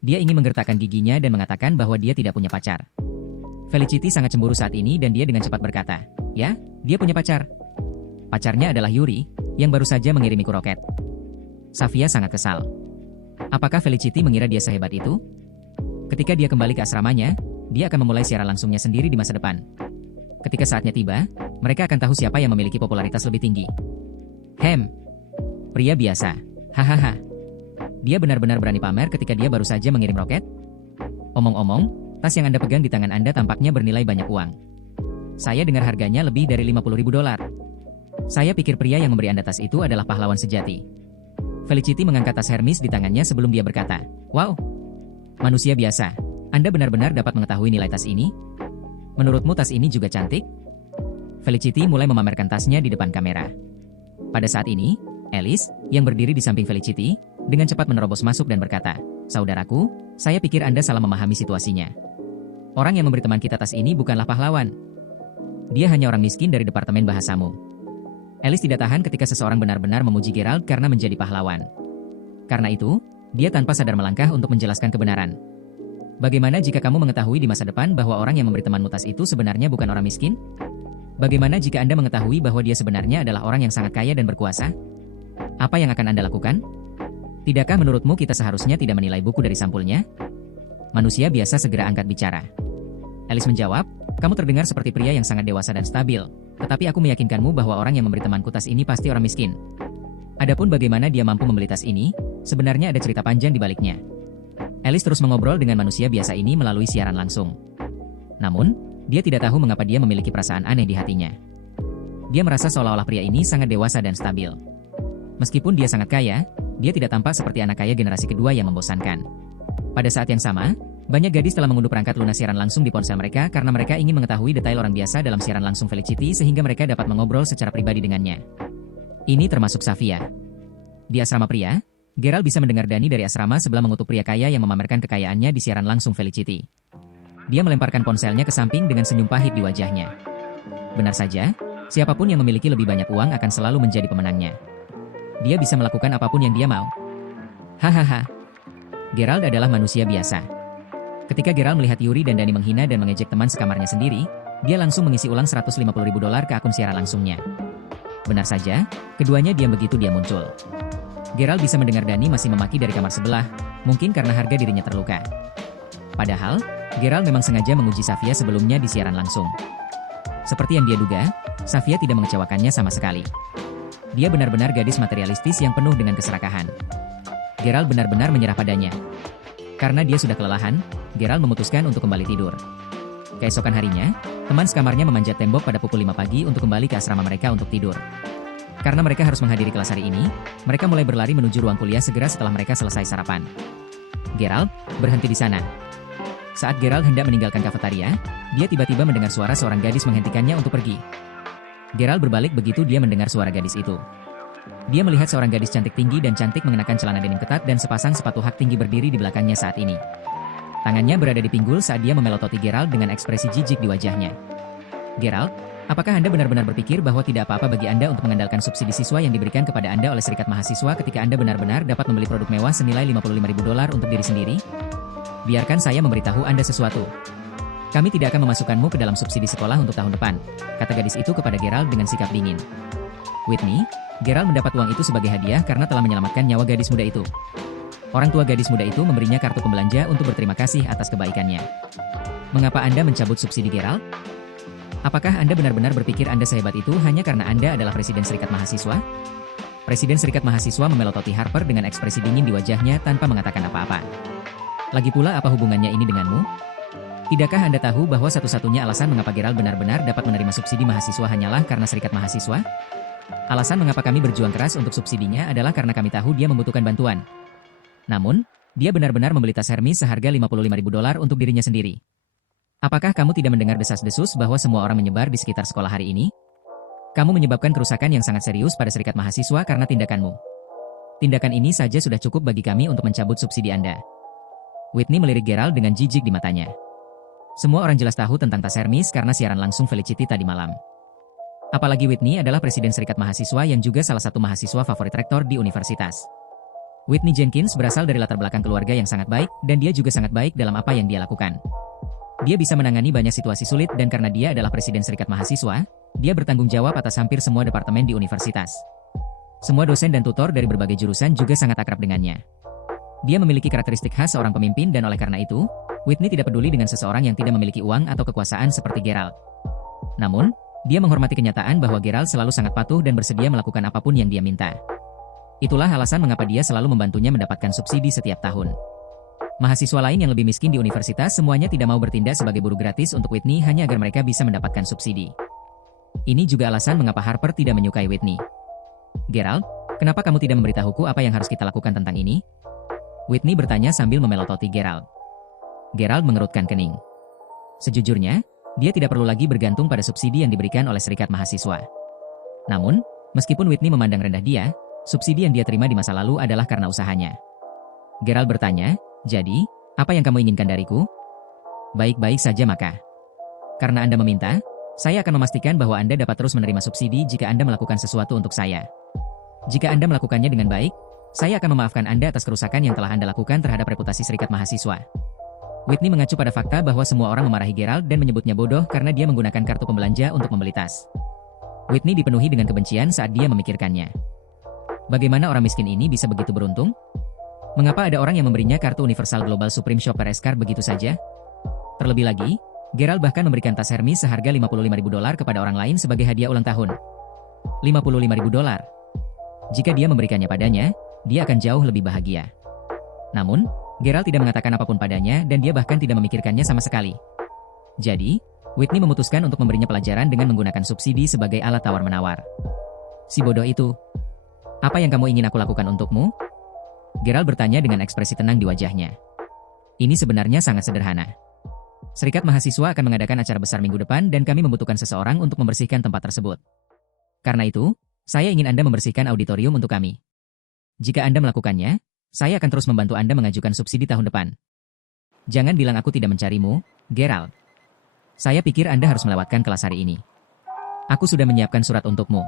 Dia ingin menggertakkan giginya dan mengatakan bahwa dia tidak punya pacar. Felicity sangat cemburu saat ini dan dia dengan cepat berkata, "Ya, dia punya pacar. Pacarnya adalah Yuri, yang baru saja mengirimiku roket." Safia sangat kesal. Apakah Felicity mengira dia sehebat itu? Ketika dia kembali ke asramanya, dia akan memulai siaran langsungnya sendiri di masa depan. Ketika saatnya tiba, mereka akan tahu siapa yang memiliki popularitas lebih tinggi. Pria biasa. Hahaha. Dia benar-benar berani pamer ketika dia baru saja mengirim roket? Omong-omong, tas yang Anda pegang di tangan Anda tampaknya bernilai banyak uang. Saya dengar harganya lebih dari $50.000. Saya pikir pria yang memberi Anda tas itu adalah pahlawan sejati. Felicity mengangkat tas Hermes di tangannya sebelum dia berkata, "Wow, manusia biasa. Anda benar-benar dapat mengetahui nilai tas ini? Menurutmu tas ini juga cantik?" Felicity mulai memamerkan tasnya di depan kamera. Pada saat ini, Alice, yang berdiri di samping Felicity, dengan cepat menerobos masuk dan berkata, "Saudaraku, saya pikir Anda salah memahami situasinya. Orang yang memberi teman kita tas ini bukanlah pahlawan. Dia hanya orang miskin dari Departemen Bahasamu." Alice tidak tahan ketika seseorang benar-benar memuji Gerald karena menjadi pahlawan. Karena itu, dia tanpa sadar melangkah untuk menjelaskan kebenaran. "Bagaimana jika kamu mengetahui di masa depan bahwa orang yang memberi temanmu tas itu sebenarnya bukan orang miskin? Bagaimana jika Anda mengetahui bahwa dia sebenarnya adalah orang yang sangat kaya dan berkuasa? Apa yang akan Anda lakukan? Tidakkah menurutmu kita seharusnya tidak menilai buku dari sampulnya?" Manusia biasa segera angkat bicara. Alice menjawab, "Kamu terdengar seperti pria yang sangat dewasa dan stabil, tetapi aku meyakinkanmu bahwa orang yang memberi temanku tas ini pasti orang miskin. Adapun bagaimana dia mampu membeli tas ini, sebenarnya ada cerita panjang di baliknya." Alice terus mengobrol dengan manusia biasa ini melalui siaran langsung. Namun, dia tidak tahu mengapa dia memiliki perasaan aneh di hatinya. Dia merasa seolah-olah pria ini sangat dewasa dan stabil. Meskipun dia sangat kaya, dia tidak tampak seperti anak kaya generasi kedua yang membosankan. Pada saat yang sama, banyak gadis telah mengunduh perangkat lunas siaran langsung di ponsel mereka karena mereka ingin mengetahui detail orang biasa dalam siaran langsung Felicity sehingga mereka dapat mengobrol secara pribadi dengannya. Ini termasuk Safia. Di asrama pria, Gerald bisa mendengar Dani dari asrama sebelah mengutuk pria kaya yang memamerkan kekayaannya di siaran langsung Felicity. Dia melemparkan ponselnya ke samping dengan senyum pahit di wajahnya. Benar saja, siapapun yang memiliki lebih banyak uang akan selalu menjadi pemenangnya. Dia bisa melakukan apapun yang dia mau. Hahaha. Gerald adalah manusia biasa. Ketika Gerald melihat Yuri dan Dani menghina dan mengejek teman sekamarnya sendiri, dia langsung mengisi ulang $150.000 ke akun siaran langsungnya. Benar saja, keduanya diam begitu dia muncul. Gerald bisa mendengar Dani masih memaki dari kamar sebelah, mungkin karena harga dirinya terluka. Padahal, Gerald memang sengaja menguji Safia sebelumnya di siaran langsung. Seperti yang dia duga, Safia tidak mengecewakannya sama sekali. Dia benar-benar gadis materialistis yang penuh dengan keserakahan. Gerald benar-benar menyerah padanya. Karena dia sudah kelelahan, Gerald memutuskan untuk kembali tidur. Keesokan harinya, teman sekamarnya memanjat tembok pada pukul 5 pagi untuk kembali ke asrama mereka untuk tidur. Karena mereka harus menghadiri kelas hari ini, mereka mulai berlari menuju ruang kuliah segera setelah mereka selesai sarapan. Gerald berhenti di sana. Saat Gerald hendak meninggalkan kafetaria, dia tiba-tiba mendengar suara seorang gadis menghentikannya untuk pergi. Gerald berbalik begitu dia mendengar suara gadis itu. Dia melihat seorang gadis cantik tinggi dan cantik mengenakan celana denim ketat dan sepasang sepatu hak tinggi berdiri di belakangnya saat ini. Tangannya berada di pinggul saat dia memelototi Gerald dengan ekspresi jijik di wajahnya. Gerald, apakah Anda benar-benar berpikir bahwa tidak apa-apa bagi Anda untuk mengandalkan subsidi siswa yang diberikan kepada Anda oleh Serikat Mahasiswa ketika Anda benar-benar dapat membeli produk mewah senilai $55.000 untuk diri sendiri? Biarkan saya memberitahu Anda sesuatu. Kami tidak akan memasukkanmu ke dalam subsidi sekolah untuk tahun depan, kata gadis itu kepada Gerald dengan sikap dingin. Whitney, Gerald mendapat uang itu sebagai hadiah karena telah menyelamatkan nyawa gadis muda itu. Orang tua gadis muda itu memberinya kartu pembelanja untuk berterima kasih atas kebaikannya. Mengapa Anda mencabut subsidi Gerald? Apakah Anda benar-benar berpikir Anda sehebat itu hanya karena Anda adalah Presiden Serikat Mahasiswa? Presiden Serikat Mahasiswa memelototi Harper dengan ekspresi dingin di wajahnya tanpa mengatakan apa-apa. Lagi pula apa hubungannya ini denganmu? Tidakkah Anda tahu bahwa satu-satunya alasan mengapa Gerald benar-benar dapat menerima subsidi mahasiswa hanyalah karena Serikat Mahasiswa? Alasan mengapa kami berjuang keras untuk subsidinya adalah karena kami tahu dia membutuhkan bantuan. Namun, dia benar-benar membeli tas Hermes seharga $55.000 untuk dirinya sendiri. Apakah kamu tidak mendengar desas-desus bahwa semua orang menyebar di sekitar sekolah hari ini? Kamu menyebabkan kerusakan yang sangat serius pada Serikat Mahasiswa karena tindakanmu. Tindakan ini saja sudah cukup bagi kami untuk mencabut subsidi Anda. Whitney melirik Gerald dengan jijik di matanya. Semua orang jelas tahu tentang tas Hermes karena siaran langsung Felicity tadi malam. Apalagi Whitney adalah Presiden Serikat Mahasiswa yang juga salah satu mahasiswa favorit rektor di universitas. Whitney Jenkins berasal dari latar belakang keluarga yang sangat baik, dan dia juga sangat baik dalam apa yang dia lakukan. Dia bisa menangani banyak situasi sulit dan karena dia adalah Presiden Serikat Mahasiswa, dia bertanggung jawab atas hampir semua departemen di universitas. Semua dosen dan tutor dari berbagai jurusan juga sangat akrab dengannya. Dia memiliki karakteristik khas seorang pemimpin dan oleh karena itu, Whitney tidak peduli dengan seseorang yang tidak memiliki uang atau kekuasaan seperti Gerald. Namun, dia menghormati kenyataan bahwa Gerald selalu sangat patuh dan bersedia melakukan apapun yang dia minta. Itulah alasan mengapa dia selalu membantunya mendapatkan subsidi setiap tahun. Mahasiswa lain yang lebih miskin di universitas semuanya tidak mau bertindak sebagai buruh gratis untuk Whitney hanya agar mereka bisa mendapatkan subsidi. Ini juga alasan mengapa Harper tidak menyukai Whitney. Gerald, kenapa kamu tidak memberitahuku apa yang harus kita lakukan tentang ini? Whitney bertanya sambil memelototi Gerald. Gerald mengerutkan kening. Sejujurnya, dia tidak perlu lagi bergantung pada subsidi yang diberikan oleh Serikat Mahasiswa. Namun, meskipun Whitney memandang rendah dia, subsidi yang dia terima di masa lalu adalah karena usahanya. Gerald bertanya, jadi, apa yang kamu inginkan dariku? Baik-baik saja maka. Karena Anda meminta, saya akan memastikan bahwa Anda dapat terus menerima subsidi jika Anda melakukan sesuatu untuk saya. Jika Anda melakukannya dengan baik, saya akan memaafkan Anda atas kerusakan yang telah Anda lakukan terhadap reputasi Serikat Mahasiswa. Whitney mengacu pada fakta bahwa semua orang memarahi Gerald dan menyebutnya bodoh karena dia menggunakan kartu pembelanja untuk membeli tas. Whitney dipenuhi dengan kebencian saat dia memikirkannya. Bagaimana orang miskin ini bisa begitu beruntung? Mengapa ada orang yang memberinya kartu Universal Global Supreme Shopper S-Card begitu saja? Terlebih lagi, Gerald bahkan memberikan tas Hermes seharga $55.000 kepada orang lain sebagai hadiah ulang tahun. $55.000. Jika dia memberikannya padanya, dia akan jauh lebih bahagia. Namun, Gerald tidak mengatakan apapun padanya dan dia bahkan tidak memikirkannya sama sekali. Jadi, Whitney memutuskan untuk memberinya pelajaran dengan menggunakan subsidi sebagai alat tawar-menawar. Si bodoh itu. Apa yang kamu ingin aku lakukan untukmu? Gerald bertanya dengan ekspresi tenang di wajahnya. Ini sebenarnya sangat sederhana. Serikat Mahasiswa akan mengadakan acara besar minggu depan dan kami membutuhkan seseorang untuk membersihkan tempat tersebut. Karena itu, saya ingin Anda membersihkan auditorium untuk kami. Jika Anda melakukannya, saya akan terus membantu Anda mengajukan subsidi tahun depan. Jangan bilang aku tidak mencarimu, Gerald. Saya pikir Anda harus melewatkan kelas hari ini. Aku sudah menyiapkan surat untukmu,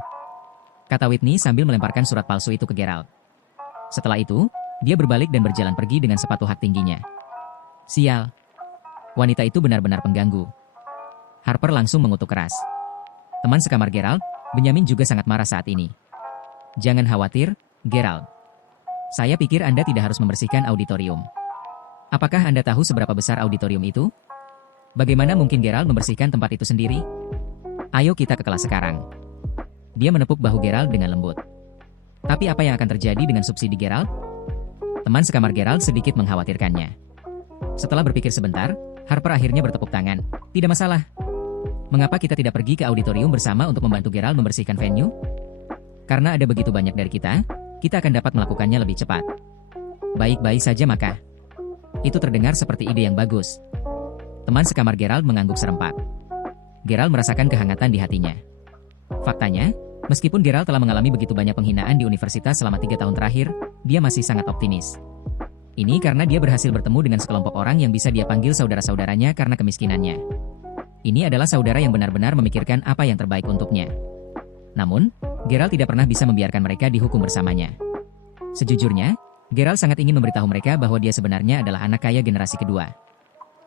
kata Whitney sambil melemparkan surat palsu itu ke Gerald. Setelah itu, dia berbalik dan berjalan pergi dengan sepatu hak tingginya. Sial. Wanita itu benar-benar pengganggu. Harper langsung mengutuk keras. Teman sekamar Gerald, Benjamin juga sangat marah saat ini. Jangan khawatir, Gerald. Saya pikir Anda tidak harus membersihkan auditorium. Apakah Anda tahu seberapa besar auditorium itu? Bagaimana mungkin Gerald membersihkan tempat itu sendiri? Ayo kita ke kelas sekarang. Dia menepuk bahu Gerald dengan lembut. Tapi apa yang akan terjadi dengan subsidi Gerald? Teman sekamar Gerald sedikit mengkhawatirkannya. Setelah berpikir sebentar, Harper akhirnya bertepuk tangan. Tidak masalah. Mengapa kita tidak pergi ke auditorium bersama untuk membantu Gerald membersihkan venue? Karena ada begitu banyak dari kita akan dapat melakukannya lebih cepat. Baik-baik saja maka. Itu terdengar seperti ide yang bagus. Teman sekamar Gerald mengangguk serempak. Gerald merasakan kehangatan di hatinya. Faktanya, meskipun Gerald telah mengalami begitu banyak penghinaan di universitas selama 3 tahun terakhir, dia masih sangat optimis. Ini karena dia berhasil bertemu dengan sekelompok orang yang bisa dia panggil saudara-saudaranya karena kemiskinannya. Ini adalah saudara yang benar-benar memikirkan apa yang terbaik untuknya. Namun, Gerald tidak pernah bisa membiarkan mereka dihukum bersamanya. Sejujurnya, Gerald sangat ingin memberitahu mereka bahwa dia sebenarnya adalah anak kaya generasi kedua.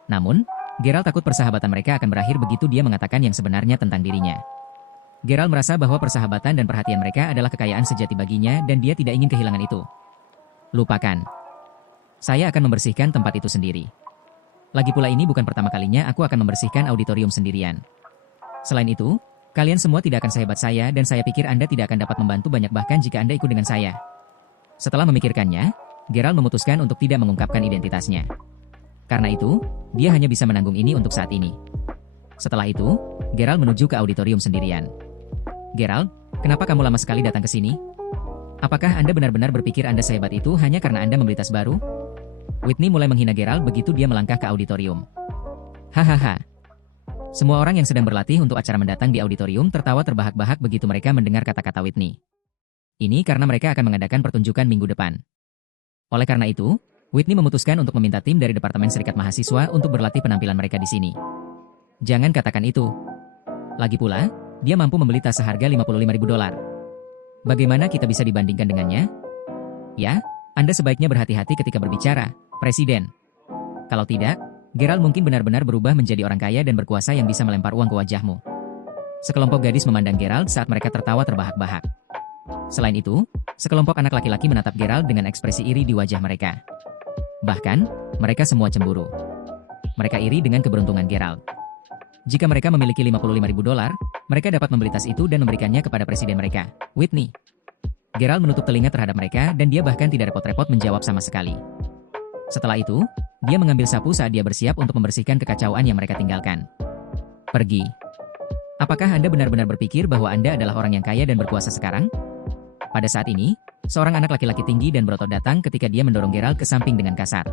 Namun, Gerald takut persahabatan mereka akan berakhir begitu dia mengatakan yang sebenarnya tentang dirinya. Gerald merasa bahwa persahabatan dan perhatian mereka adalah kekayaan sejati baginya dan dia tidak ingin kehilangan itu. Lupakan. Saya akan membersihkan tempat itu sendiri. Lagi pula ini bukan pertama kalinya aku akan membersihkan auditorium sendirian. Selain itu, kalian semua tidak akan sehebat saya dan saya pikir Anda tidak akan dapat membantu banyak bahkan jika Anda ikut dengan saya. Setelah memikirkannya, Gerald memutuskan untuk tidak mengungkapkan identitasnya. Karena itu, dia hanya bisa menanggung ini untuk saat ini. Setelah itu, Gerald menuju ke auditorium sendirian. Gerald, kenapa kamu lama sekali datang ke sini? Apakah Anda benar-benar berpikir Anda sehebat itu hanya karena Anda membeli tas baru? Whitney mulai menghina Gerald begitu dia melangkah ke auditorium. Hahaha. Semua orang yang sedang berlatih untuk acara mendatang di auditorium tertawa terbahak-bahak begitu mereka mendengar kata-kata Whitney. Ini karena mereka akan mengadakan pertunjukan minggu depan. Oleh karena itu, Whitney memutuskan untuk meminta tim dari Departemen Serikat Mahasiswa untuk berlatih penampilan mereka di sini. Jangan katakan itu. Lagi pula, dia mampu membeli tas seharga $55.000. Bagaimana kita bisa dibandingkan dengannya? Ya, Anda sebaiknya berhati-hati ketika berbicara, Presiden. Kalau tidak, Gerald mungkin benar-benar berubah menjadi orang kaya dan berkuasa yang bisa melempar uang ke wajahmu. Sekelompok gadis memandang Gerald saat mereka tertawa terbahak-bahak. Selain itu, sekelompok anak laki-laki menatap Gerald dengan ekspresi iri di wajah mereka. Bahkan, mereka semua cemburu. Mereka iri dengan keberuntungan Gerald. Jika mereka memiliki $55.000, mereka dapat membeli tas itu dan memberikannya kepada presiden mereka, Whitney. Gerald menutup telinga terhadap mereka dan dia bahkan tidak repot-repot menjawab sama sekali. Setelah itu, dia mengambil sapu saat dia bersiap untuk membersihkan kekacauan yang mereka tinggalkan. Pergi. Apakah Anda benar-benar berpikir bahwa Anda adalah orang yang kaya dan berkuasa sekarang? Pada saat ini, seorang anak laki-laki tinggi dan berotot datang ketika dia mendorong Gerald ke samping dengan kasar.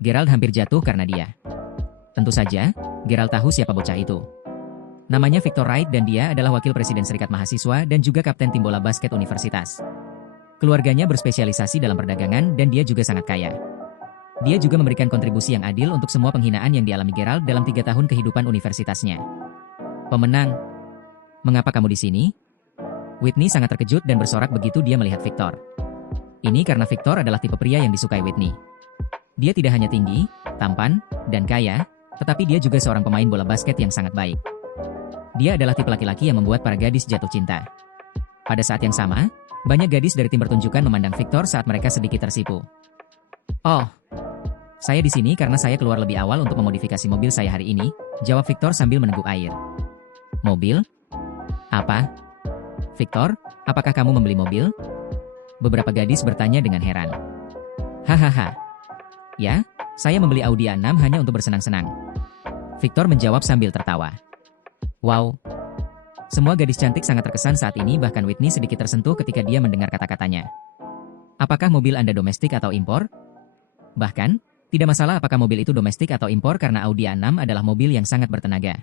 Gerald hampir jatuh karena dia. Tentu saja, Gerald tahu siapa bocah itu. Namanya Victor Wright dan dia adalah wakil presiden Serikat Mahasiswa dan juga kapten tim bola basket universitas. Keluarganya berspesialisasi dalam perdagangan dan dia juga sangat kaya. Dia juga memberikan kontribusi yang adil untuk semua penghinaan yang dialami Gerald dalam 3 tahun kehidupan universitasnya. Pemenang. Mengapa kamu di sini? Whitney sangat terkejut dan bersorak begitu dia melihat Victor. Ini karena Victor adalah tipe pria yang disukai Whitney. Dia tidak hanya tinggi, tampan, dan kaya, tetapi dia juga seorang pemain bola basket yang sangat baik. Dia adalah tipe laki-laki yang membuat para gadis jatuh cinta. Pada saat yang sama, banyak gadis dari tim pertunjukan memandang Victor saat mereka sedikit tersipu. Oh, saya di sini karena saya keluar lebih awal untuk memodifikasi mobil saya hari ini, jawab Victor sambil meneguk air. Mobil? Apa? Victor, apakah kamu membeli mobil? Beberapa gadis bertanya dengan heran. Hahaha. Ya, saya membeli Audi A6 hanya untuk bersenang-senang. Victor menjawab sambil tertawa. Wow. Semua gadis cantik sangat terkesan saat ini bahkan Whitney sedikit tersentuh ketika dia mendengar kata-katanya. Apakah mobil Anda domestik atau impor? Bahkan, tidak masalah apakah mobil itu domestik atau impor karena Audi A6 adalah mobil yang sangat bertenaga.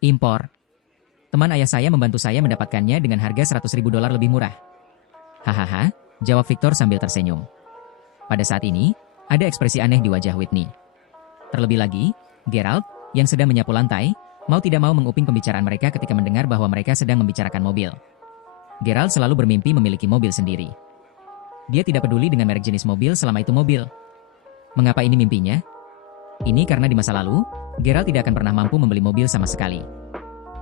Impor. Teman ayah saya membantu saya mendapatkannya dengan harga $100.000 lebih murah. Hahaha, jawab Victor sambil tersenyum. Pada saat ini, ada ekspresi aneh di wajah Whitney. Terlebih lagi, Gerald, yang sedang menyapu lantai, mau tidak mau menguping pembicaraan mereka ketika mendengar bahwa mereka sedang membicarakan mobil. Gerald selalu bermimpi memiliki mobil sendiri. Dia tidak peduli dengan merek jenis mobil selama itu mobil. Mengapa ini mimpinya? Ini karena di masa lalu, Geralt tidak akan pernah mampu membeli mobil sama sekali.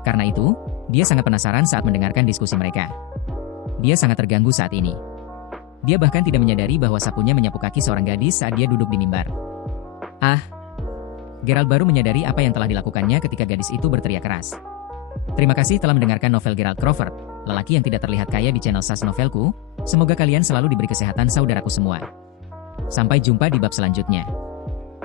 Karena itu, dia sangat penasaran saat mendengarkan diskusi mereka. Dia sangat terganggu saat ini. Dia bahkan tidak menyadari bahwa sapunya menyapu kaki seorang gadis saat dia duduk di mimbar. Ah! Geralt baru menyadari apa yang telah dilakukannya ketika gadis itu berteriak keras. Terima kasih telah mendengarkan novel Geralt Crawford, lelaki yang tidak terlihat kaya di channel SAS Novelku. Semoga kalian selalu diberi kesehatan saudaraku semua. Sampai jumpa di bab selanjutnya.